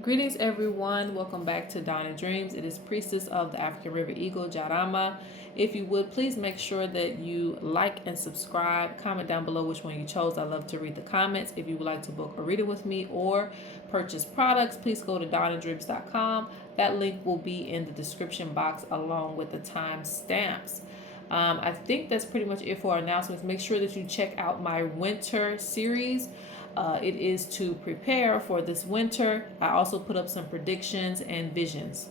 Greetings, everyone. Welcome back to Dawn and Dreams. It is Priestess of the African River Eagle, Jarama. If you would, please make sure that you like and subscribe. Comment down below which one you chose. I love to read the comments. If you would like to book a reading with me or purchase products, please go to dawnanddreams.com. That link will be in the description box along with the timestamps. I think that's pretty much it for our announcements. Make sure that you check out my winter series. It is to prepare for this winter. I also put up some predictions and visions.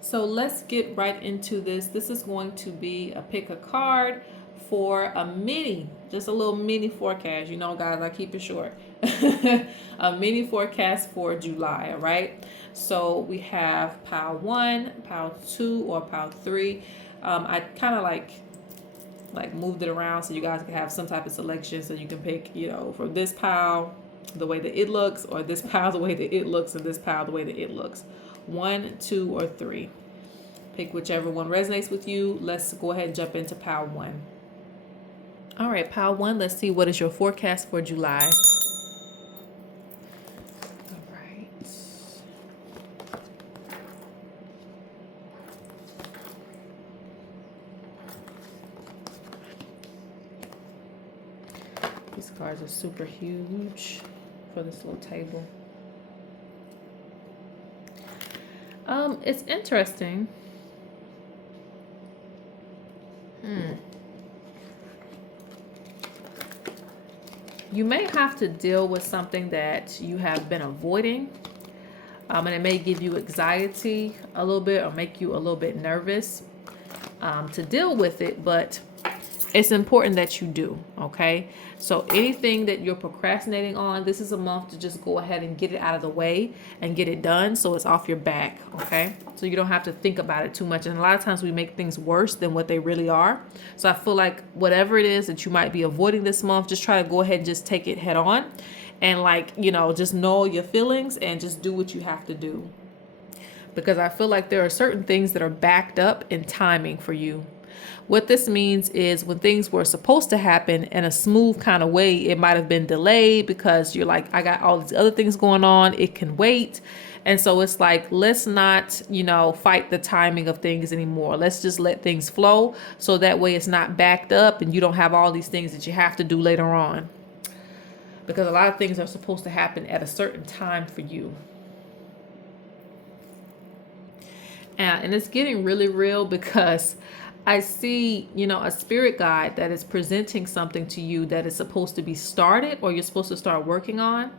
So let's get right into this. This is going to be a pick a card for a mini, just a little mini forecast. You know, guys, I keep it short. A mini forecast for July, all right? So we have pile 1, pile 2, or pile 3. I kind of like moved it around so you guys can have some type of selection, so you can pick, you know, from this pile the way that it looks, or this pile the way that it looks, and this pile the way that it looks. 1, 2, or 3. Pick whichever one resonates with you. Let's go ahead and jump into pile 1. All right, pile 1, let's see what is your forecast for July. All right. These cards are super huge for this little table. It's interesting. You may have to deal with something that you have been avoiding. And it may give you anxiety a little bit or make you a little bit nervous to deal with it, but it's important that you do, okay? So anything that you're procrastinating on, this is a month to just go ahead and get it out of the way and get it done so it's off your back, okay? So you don't have to think about it too much. And a lot of times we make things worse than what they really are. So I feel like whatever it is that you might be avoiding this month, just try to go ahead and just take it head on. And just know your feelings and just do what you have to do. Because I feel like there are certain things that are backed up in timing for you. What this means is when things were supposed to happen in a smooth kind of way, it might have been delayed because you're like, I got all these other things going on. It can wait. And so it's like, let's not, fight the timing of things anymore. Let's just let things flow. So that way it's not backed up and you don't have all these things that you have to do later on. Because a lot of things are supposed to happen at a certain time for you. And it's getting really real because I see, a spirit guide that is presenting something to you that is supposed to be started or you're supposed to start working on.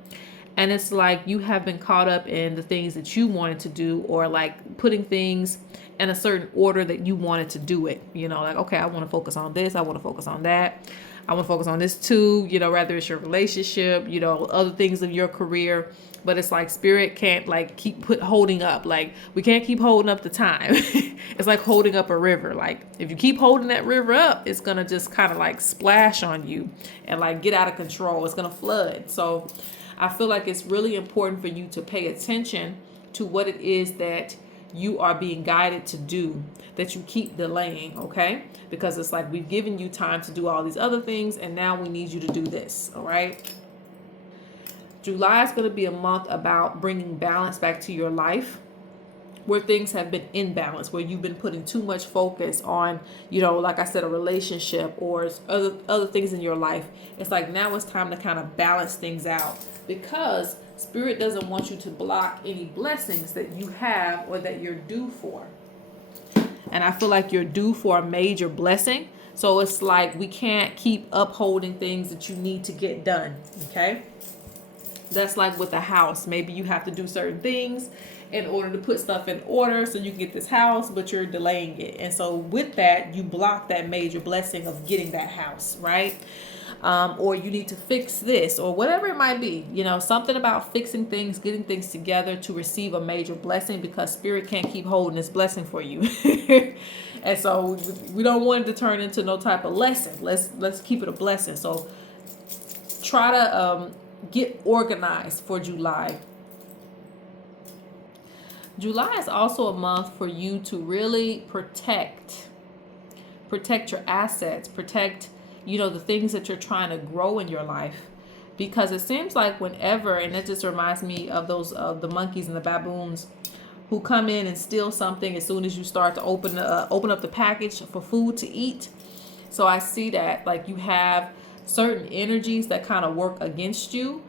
And it's like you have been caught up in the things that you wanted to do, or like putting things in a certain order that you wanted to do it. Like, okay, I want to focus on this. I want to focus on that. I want to focus on this too, whether it's your relationship, other things of your career. But it's like spirit can't keep holding up. Like, we can't keep holding up the time. It's like holding up a river. Like, if you keep holding that river up, it's going to just kind of splash on you and get out of control. It's going to flood. So I feel like it's really important for you to pay attention to what it is that you are being guided to do, that you keep delaying, okay? Because it's like we've given you time to do all these other things, and now we need you to do this, all right? July is going to be a month about bringing balance back to your life, where things have been imbalanced, where you've been putting too much focus on, like I said, a relationship or other things in your life. It's like now it's time to kind of balance things out, because Spirit doesn't want you to block any blessings that you have or that you're due for. And I feel like you're due for a major blessing. So it's like we can't keep upholding things that you need to get done, okay? That's like with a house. Maybe you have to do certain things in order to put stuff in order so you can get this house, but you're delaying it. And so with that, you block that major blessing of getting that house, right? Or you need to fix this or whatever it might be. Something about fixing things, getting things together to receive a major blessing, because Spirit can't keep holding this blessing for you. And so we don't want it to turn into no type of lesson. Let's keep it a blessing. So try to get organized for July. July is also a month for you to really protect your assets, protect the things that you're trying to grow in your life. because it seems like whenever, and it just reminds me of those of the monkeys and the baboons who come in and steal something as soon as you start to open up the package for food to eat. So I see that like you have certain energies that kind of work against you,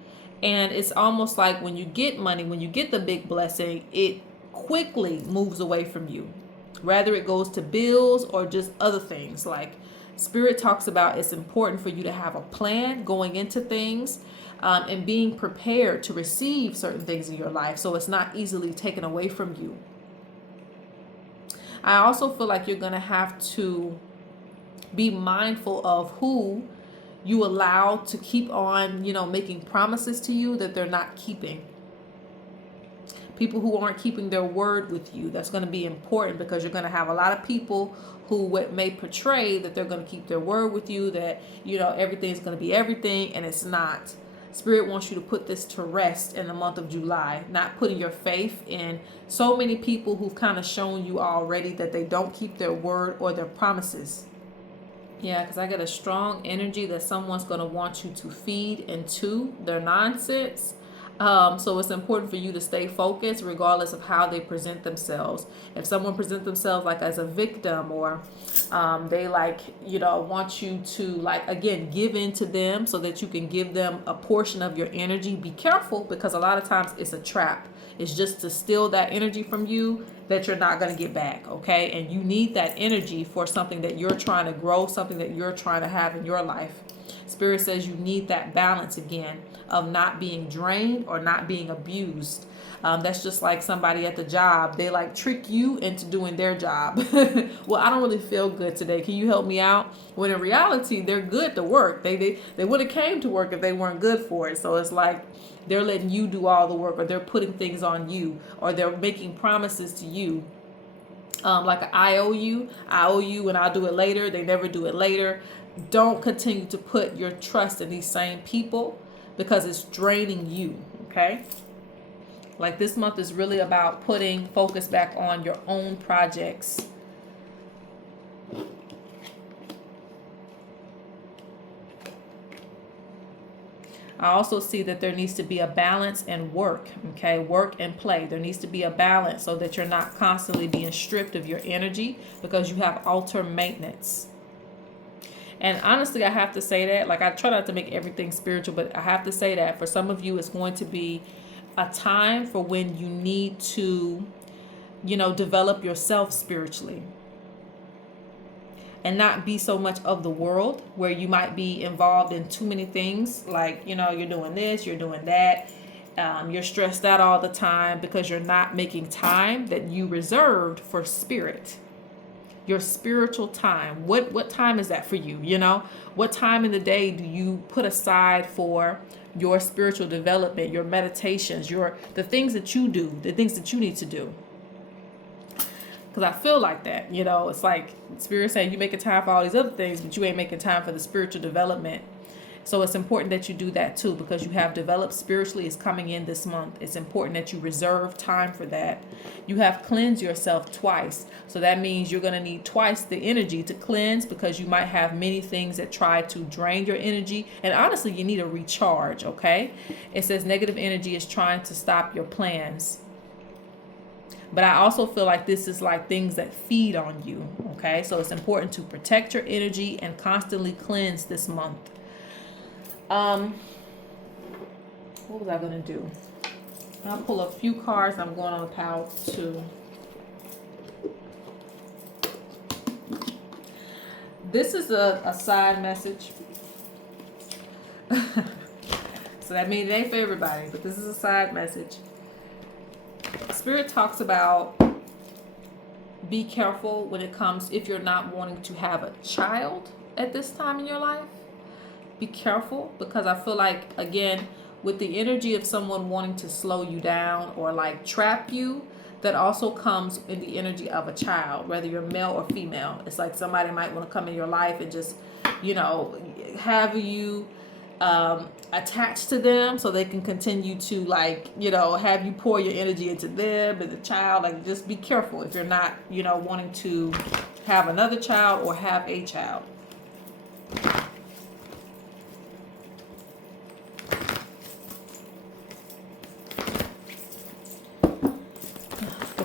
and it's almost like when you get money, when you get the big blessing, it quickly moves away from you, whether it goes to bills or just other things. Like Spirit talks about, it's important for you to have a plan going into things, and being prepared to receive certain things in your life so it's not easily taken away from you. I also feel like you're going to have to be mindful of who you allow to keep on, making promises to you that they're not keeping. People who aren't keeping their word with you. That's going to be important, because you're going to have a lot of people who may portray that they're going to keep their word with you, that, everything's going to be everything, and it's not. Spirit wants you to put this to rest in the month of July, not putting your faith in so many people who've kind of shown you already that they don't keep their word or their promises. Yeah, because I get a strong energy that someone's going to want you to feed into their nonsense. So it's important for you to stay focused regardless of how they present themselves. If someone presents themselves like as a victim, or they want you to again give in to them so that you can give them a portion of your energy, be careful, because a lot of times it's a trap. It's just to steal that energy from you that you're not going to get back, okay? And you need that energy for something that you're trying to grow, something that you're trying to have in your life. Spirit says you need that balance again of not being drained or not being abused. That's just like somebody at the job. They trick you into doing their job. Well, I don't really feel good today. Can you help me out? When in reality, they're good to work. They would have came to work if they weren't good for it. So it's like they're letting you do all the work, or they're putting things on you, or they're making promises to you. Like I owe you and I'll do it later. They never do it later. Don't continue to put your trust in these same people, because it's draining you, okay? Like this month is really about putting focus back on your own projects. I also see that there needs to be a balance in work, okay? Work and play. There needs to be a balance so that you're not constantly being stripped of your energy, because you have altar maintenance. And honestly, I have to say that, I try not to make everything spiritual, but I have to say that for some of you, it's going to be a time for when you need to, develop yourself spiritually. And not be so much of the world, where you might be involved in too many things. You're doing this, you're doing that. You're stressed out all the time because you're not making time that you reserved for spirit. Your spiritual time. What time is that for you? What time in the day do you put aside for your spiritual development, your meditations, the things that you do, the things that you need to do? Because I feel like that, it's like Spirit saying you making time for all these other things, but you ain't making time for the spiritual development. So it's important that you do that too, because you have developed spiritually. It's coming in this month. It's important that you reserve time for that. You have cleansed yourself twice. So that means you're going to need twice the energy to cleanse, because you might have many things that try to drain your energy. And honestly, you need a recharge, okay? It says negative energy is trying to stop your plans. But I also feel like this is like things that feed on you, okay? So it's important to protect your energy and constantly cleanse this month. What was I going to do? I'll pull a few cards. I'm going on a pile too. This is a side message. So that means it ain't for everybody, but this is a side message. Spirit talks about be careful when it comes, if you're not wanting to have a child at this time in your life. Be careful, because I feel like, again, with the energy of someone wanting to slow you down or trap you, that also comes in the energy of a child, whether you're male or female. It's like somebody might want to come in your life and just, have you attached to them so they can continue to have you pour your energy into them and the child. Just be careful if you're not, wanting to have another child or have a child.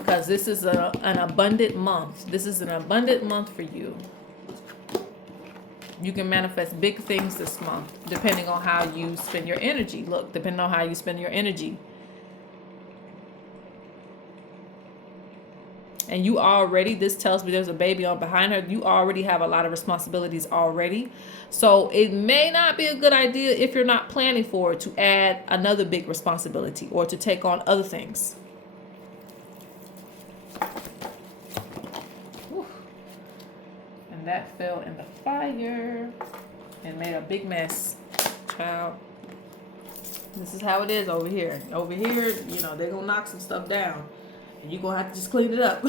because this is an abundant month. This is an abundant month for you. You can manifest big things this month, depending on how you spend your energy. Look, depending on how you spend your energy. And you already, this tells me there's a baby on behind her. You already have a lot of responsibilities already. So it may not be a good idea, if you're not planning for it, to add another big responsibility or to take on other things. Whew. And that fell in the fire and made a big mess. Child, this is how it is over here. Over here, you know, they're gonna knock some stuff down. You're going to have to just clean it up.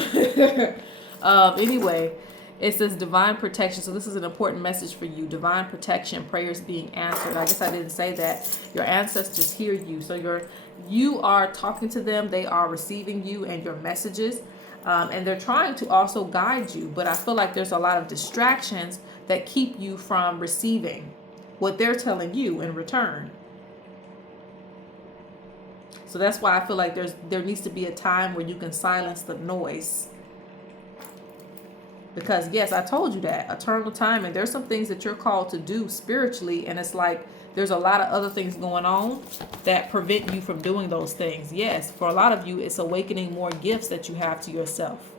Anyway, it says divine protection. So this is an important message for you. Divine protection, prayers being answered. I guess I didn't say that. Your ancestors hear you. So you are talking to them. They are receiving you and your messages. And they're trying to also guide you. But I feel like there's a lot of distractions that keep you from receiving what they're telling you in return. So that's why I feel like there needs to be a time where you can silence the noise. Because yes, I told you that. Eternal time, and there's some things that you're called to do spiritually, and it's like there's a lot of other things going on that prevent you from doing those things. Yes, for a lot of you, it's awakening more gifts that you have to yourself.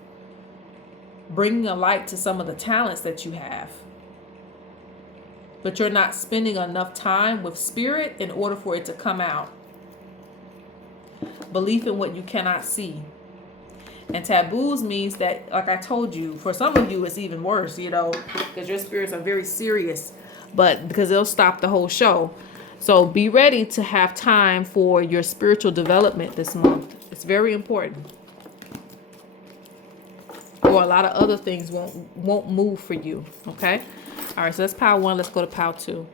Bringing a light to some of the talents that you have. But you're not spending enough time with spirit in order for it to come out. Belief in what you cannot see. And taboos means that, like I told you, for some of you it's even worse, you know, because your spirits are very serious, but because they'll stop the whole show. So be ready to have time for your spiritual development this month. It's very important. Or a lot of other things won't move for you. Okay. All right. So that's pile 1. Let's go to pile 2.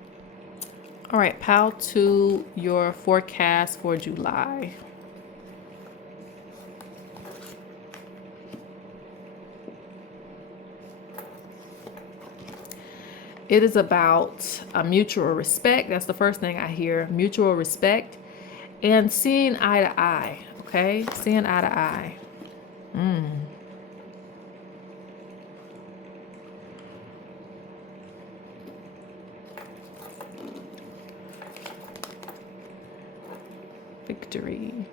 All right. Pile 2, your forecast for July. It is about a mutual respect. That's the first thing I hear. Mutual respect and seeing eye to eye. Okay? Seeing eye to eye. Victory.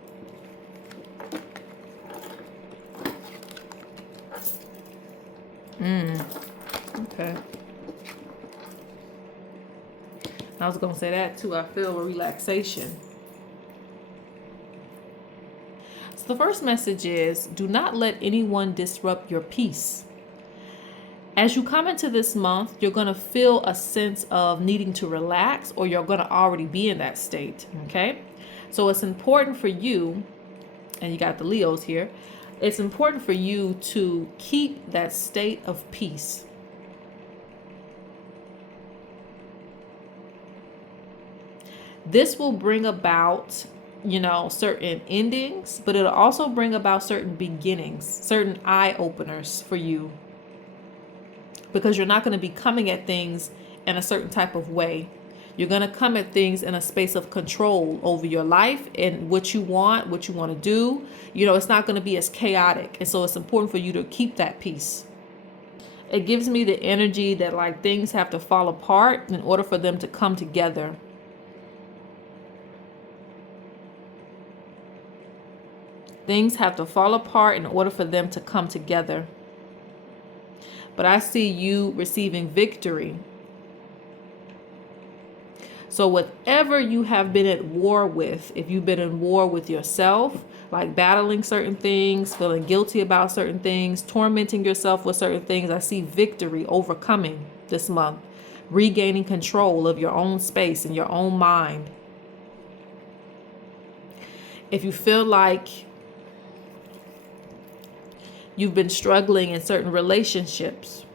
Okay. I was going to say that too. I feel a relaxation. So the first message is, do not let anyone disrupt your peace. As you come into this month, you're going to feel a sense of needing to relax, or you're going to already be in that state. Okay. So it's important for you, and you got the Leos here. It's important for you to keep that state of peace. This will bring about, you know, certain endings, but it'll also bring about certain beginnings, certain eye openers for you. Because you're not going to be coming at things in a certain type of way. You're going to come at things in a space of control over your life and what you want to do. You know, it's not going to be as chaotic. And so it's important for you to keep that peace. It gives me the energy that like things have to fall apart in order for them to come together. Things have to fall apart in order for them to come together. But I see you receiving victory. So whatever you have been at war with, if you've been in war with yourself, like battling certain things, feeling guilty about certain things, tormenting yourself with certain things, I see victory overcoming this month, regaining control of your own space and your own mind. If you feel like you've been struggling in certain relationships,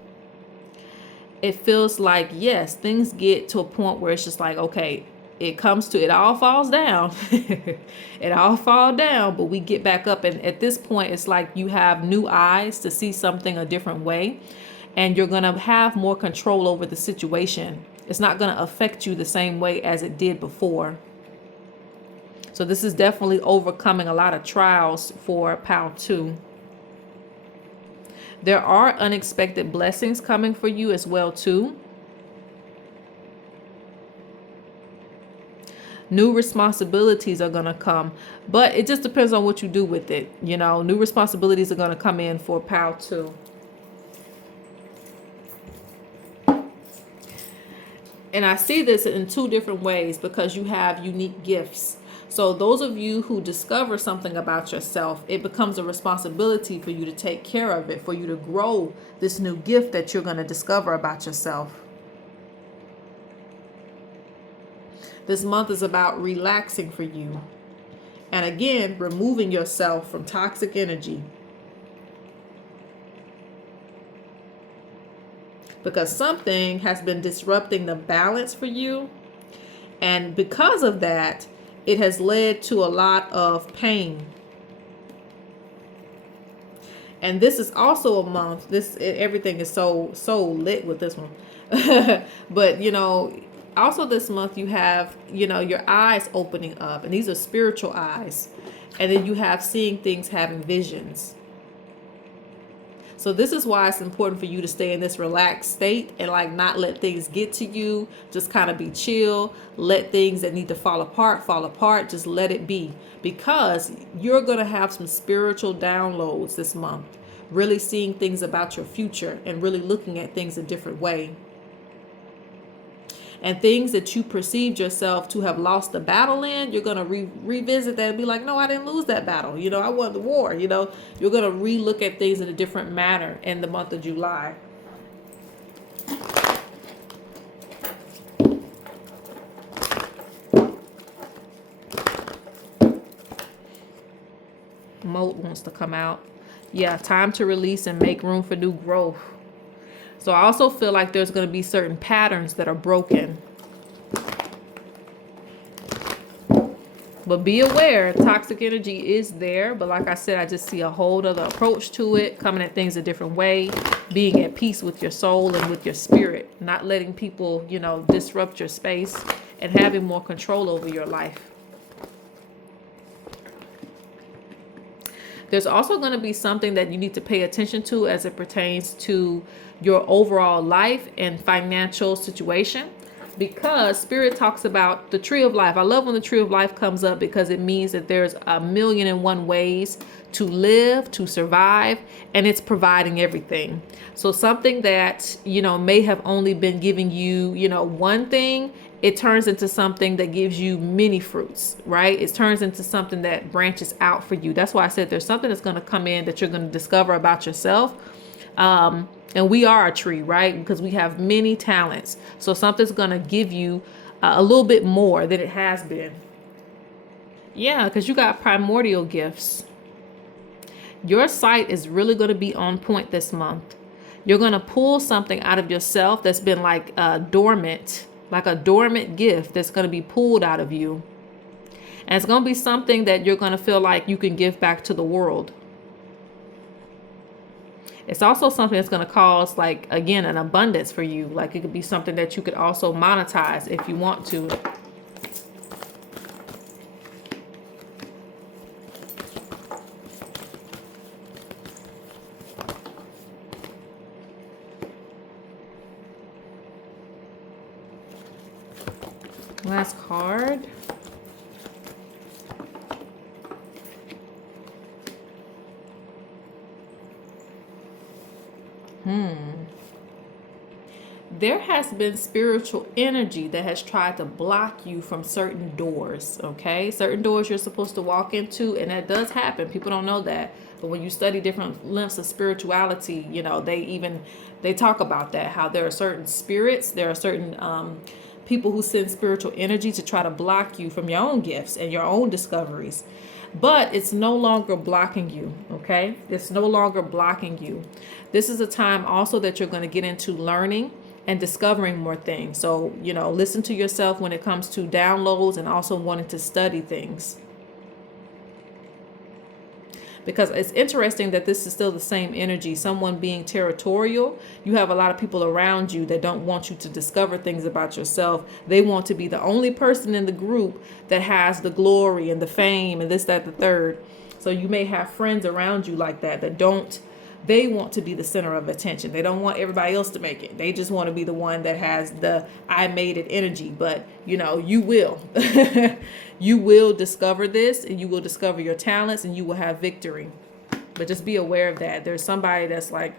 it feels like, yes, things get to a point where it's just like, okay, it all falls down. It all falls down, but we get back up. And at this point, it's like you have new eyes to see something a different way. And you're going to have more control over the situation. It's not going to affect you the same way as it did before. So this is definitely overcoming a lot of trials for pile 2. There are unexpected blessings coming for you as well too. New responsibilities are going to come, but it just depends on what you do with it. You know, new responsibilities are going to come in for pal too. And I see this in two different ways because you have unique gifts. So those of you who discover something about yourself, it becomes a responsibility for you to take care of it, for you to grow this new gift that you're going to discover about yourself. This month is about relaxing for you. And again, removing yourself from toxic energy. Because something has been disrupting the balance for you. And because of that, it has led to a lot of pain. And this is also a month. Everything is so lit with this one. But, you know, also this month you have, you know, your eyes opening up. And these are spiritual eyes. And then you have seeing things, having visions. So this is why it's important for you to stay in this relaxed state and like not let things get to you. Just kind of be chill. Let things that need to fall apart. Just let it be. Because you're going to have some spiritual downloads this month. Really seeing things about your future and really looking at things a different way. And things that you perceived yourself to have lost the battle in, you're going to revisit that and be like, no, I didn't lose that battle. You know, I won the war. You know, you're going to relook at things in a different manner in the month of July. Moat wants to come out. Yeah, time to release and make room for new growth. So I also feel like there's going to be certain patterns that are broken. But be aware, toxic energy is there. But like I said, I just see a whole other approach to it, coming at things a different way, being at peace with your soul and with your spirit, not letting people, you know, disrupt your space and having more control over your life. There's also going to be something that you need to pay attention to as it pertains to your overall life and financial situation, because Spirit talks about the tree of life. I love when the tree of life comes up because it means that there's 1,000,001 ways to live, to survive, and it's providing everything. So something that, you know, may have only been giving you, you know, one thing, it turns into something that gives you many fruits, right? It turns into something that branches out for you. That's why I said there's something that's going to come in that you're going to discover about yourself. And we are a tree, right? Because we have many talents. So something's going to give you a little bit more than it has been. Yeah, because you got primordial gifts. Your sight is really going to be on point this month. You're going to pull something out of yourself that's been like dormant, like a dormant gift that's going to be pulled out of you. And it's going to be something that you're going to feel like you can give back to the world. It's also something that's going to cause, like, again, an abundance for you. Like, it could be something that you could also monetize if you want to. Last card. There has been spiritual energy that has tried to block you from certain doors, okay? Certain doors you're supposed to walk into, and that does happen. People don't know that. But when you study different lengths of spirituality, you know, they talk about that, how there are certain spirits, there are certain people who send spiritual energy to try to block you from your own gifts and your own discoveries. But it's no longer blocking you, okay? It's no longer blocking you. This is a time also that you're going to get into learning and discovering more things. So, you know, listen to yourself when it comes to downloads and also wanting to study things. Because it's interesting that this is still the same energy. Someone being territorial. You have a lot of people around you that don't want you to discover things about yourself. They want to be the only person in the group that has the glory and the fame and this, that, the third. So you may have friends around you like that don't they want to be the center of attention. They don't want everybody else to make it. They just want to be the one that has the I made it energy. But, you know, you will. You will discover this, and you will discover your talents, and you will have victory. But just be aware of that. There's somebody that's like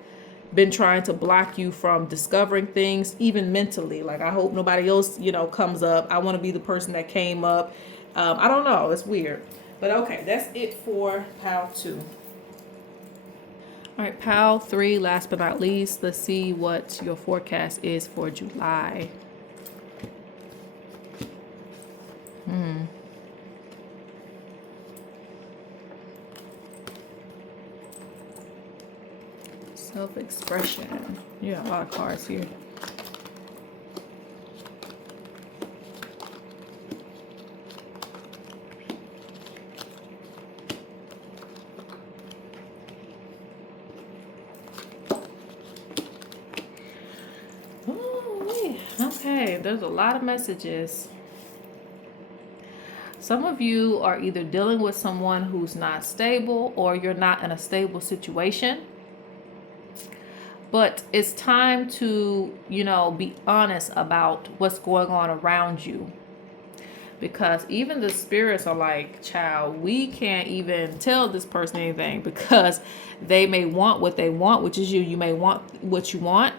been trying to block you from discovering things, even mentally. Like, I hope nobody else, you know, comes up. I want to be the person that came up. I don't know. It's weird. But okay, that's it for Pal 2. All right, Pal 3, last but not least, let's see what your forecast is for July. Self-expression. Yeah, a lot of cards here. Okay, there's a lot of messages. Some of you are either dealing with someone who's not stable, or you're not in a stable situation. But it's time to, you know, be honest about what's going on around you. Because even the spirits are like, child, we can't even tell this person anything, because they may want what they want, which is you. You may want what you want,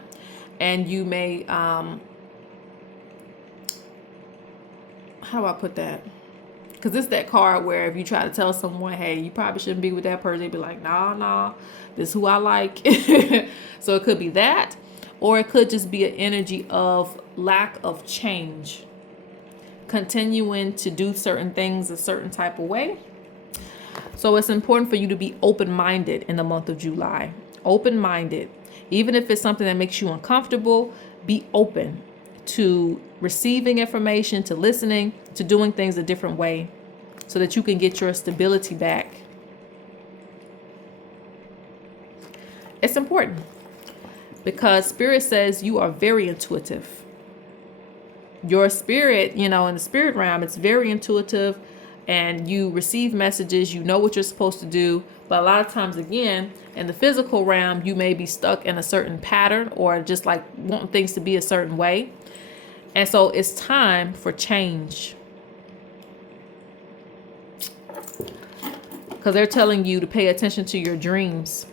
and you may, how do I put that? Because it's that card where if you try to tell someone, hey, you probably shouldn't be with that person, they'd be like, nah, this is who I like. So it could be that, or it could just be an energy of lack of change. Continuing to do certain things a certain type of way. So it's important for you to be open-minded in the month of July. Open-minded. Even if it's something that makes you uncomfortable, be open to receiving information, to listening, to doing things a different way, so that you can get your stability back. It's important because Spirit says you are very intuitive. Your spirit, you know, in the spirit realm, it's very intuitive, and you receive messages, you know what you're supposed to do. But a lot of times, again, in the physical realm, you may be stuck in a certain pattern, or just like wanting things to be a certain way. And so it's time for change. Because they're telling you to pay attention to your dreams.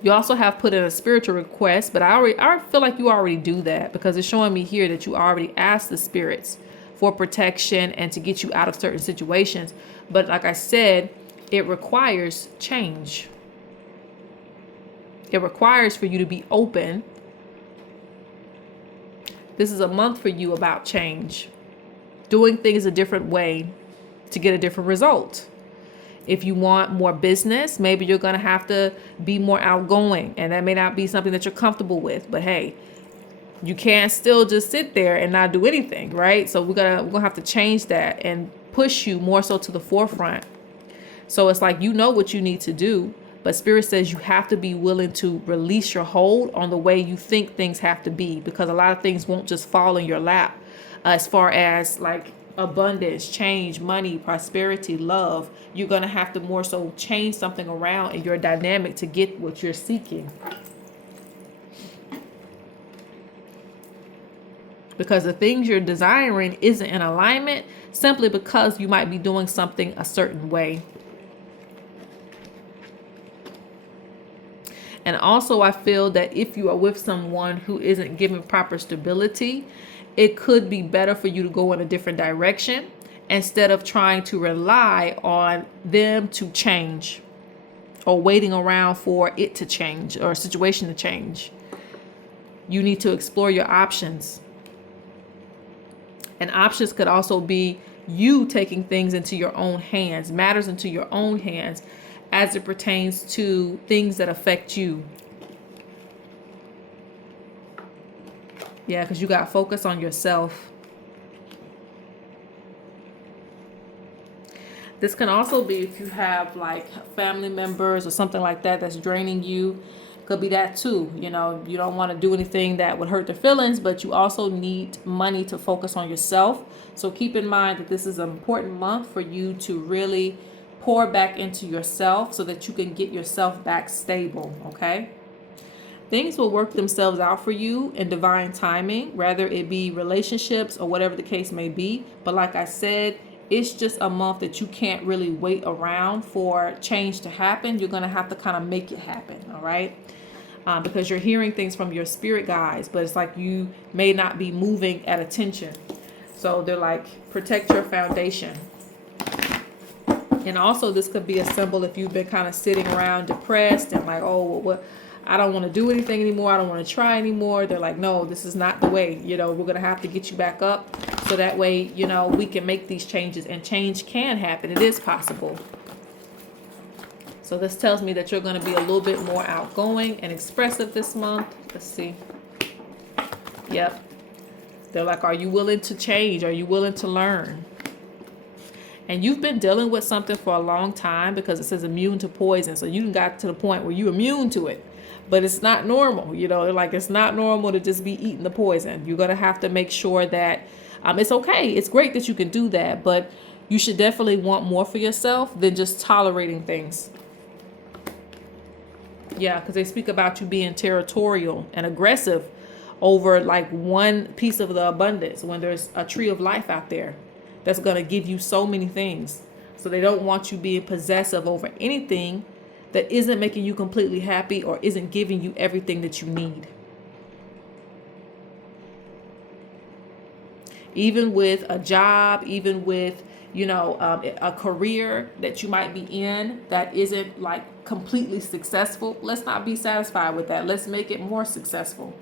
You also have put in a spiritual request, but I feel like you already do that, because it's showing me here that you already asked the spirits for protection and to get you out of certain situations. But like I said, it requires change. It requires for you to be open. This is a month for you about change, doing things a different way to get a different result. If you want more business, maybe you're going to have to be more outgoing, and that may not be something that you're comfortable with. But hey, you can't still just sit there and not do anything, right? So we're gonna have to change that and push you more so to the forefront. So it's like, you know what you need to do, but Spirit says you have to be willing to release your hold on the way you think things have to be, because a lot of things won't just fall in your lap, as far as like abundance, change, money, prosperity, love. You're going to have to more so change something around in your dynamic to get what you're seeking. Because the things you're desiring isn't in alignment, simply because you might be doing something a certain way. And also, I feel that if you are with someone who isn't giving proper stability, it could be better for you to go in a different direction instead of trying to rely on them to change, or waiting around for it to change or a situation to change. You need to explore your options. And options could also be you taking things into your own hands, matters into your own hands, as it pertains to things that affect you. Yeah, because you got to focus on yourself. This can also be if you have like family members or something like that that's draining you. Could be that too. You know, you don't want to do anything that would hurt their feelings, but you also need money to focus on yourself. So keep in mind that this is an important month for you to really pour back into yourself so that you can get yourself back stable, okay? Things will work themselves out for you in divine timing, whether it be relationships or whatever the case may be. But like I said, it's just a month that you can't really wait around for change to happen. You're going to have to kind of make it happen, all right? Because you're hearing things from your spirit guides, but it's like you may not be moving at attention. So they're like, protect your foundation. And also this could be a symbol if you've been kind of sitting around depressed and like, oh, well, what? I don't want to do anything anymore. I don't want to try anymore. They're like, no, this is not the way. You know, we're going to have to get you back up. So that way, you know, we can make these changes, and change can happen. It is possible. So this tells me that you're going to be a little bit more outgoing and expressive this month. Let's see. Yep. They're like, are you willing to change? Are you willing to learn? And you've been dealing with something for a long time, because it says immune to poison. So you got to the point where you're immune to it. But it's not normal, you know, like it's not normal to just be eating the poison. You're going to have to make sure that it's okay. It's great that you can do that, but you should definitely want more for yourself than just tolerating things. Yeah, because they speak about you being territorial and aggressive over like one piece of the abundance when there's a tree of life out there that's going to give you so many things. So they don't want you being possessive over anything that isn't making you completely happy or isn't giving you everything that you need. Even with a job, even with, you know, a career that you might be in that isn't like completely successful, let's not be satisfied with that. Let's make it more successful.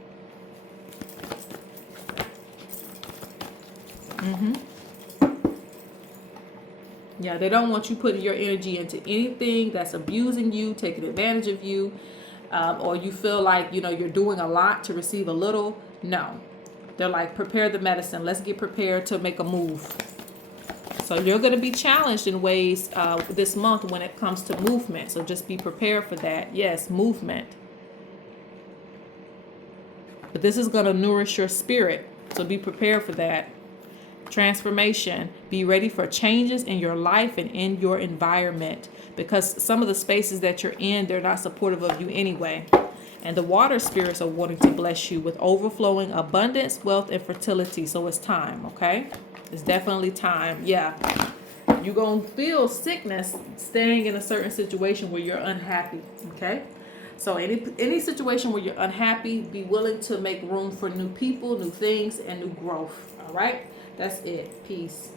Yeah, they don't want you putting your energy into anything that's abusing you, taking advantage of you, or you feel like, you know, you're doing a lot to receive a little. No. They're like, prepare the medicine. Let's get prepared to make a move. So you're going to be challenged in ways this month when it comes to movement. So just be prepared for that. Yes, movement. But this is going to nourish your spirit. So be prepared for that. Transformation. Be ready for changes in your life and in your environment, because some of the spaces that you're in, they're not supportive of you anyway. And the water spirits are wanting to bless you with overflowing abundance, wealth, and fertility. So it's time, okay? It's definitely time. Yeah. You're going to feel sickness staying in a certain situation where you're unhappy, okay? So any situation where you're unhappy, be willing to make room for new people, new things, and new growth, all right? That's it. Peace.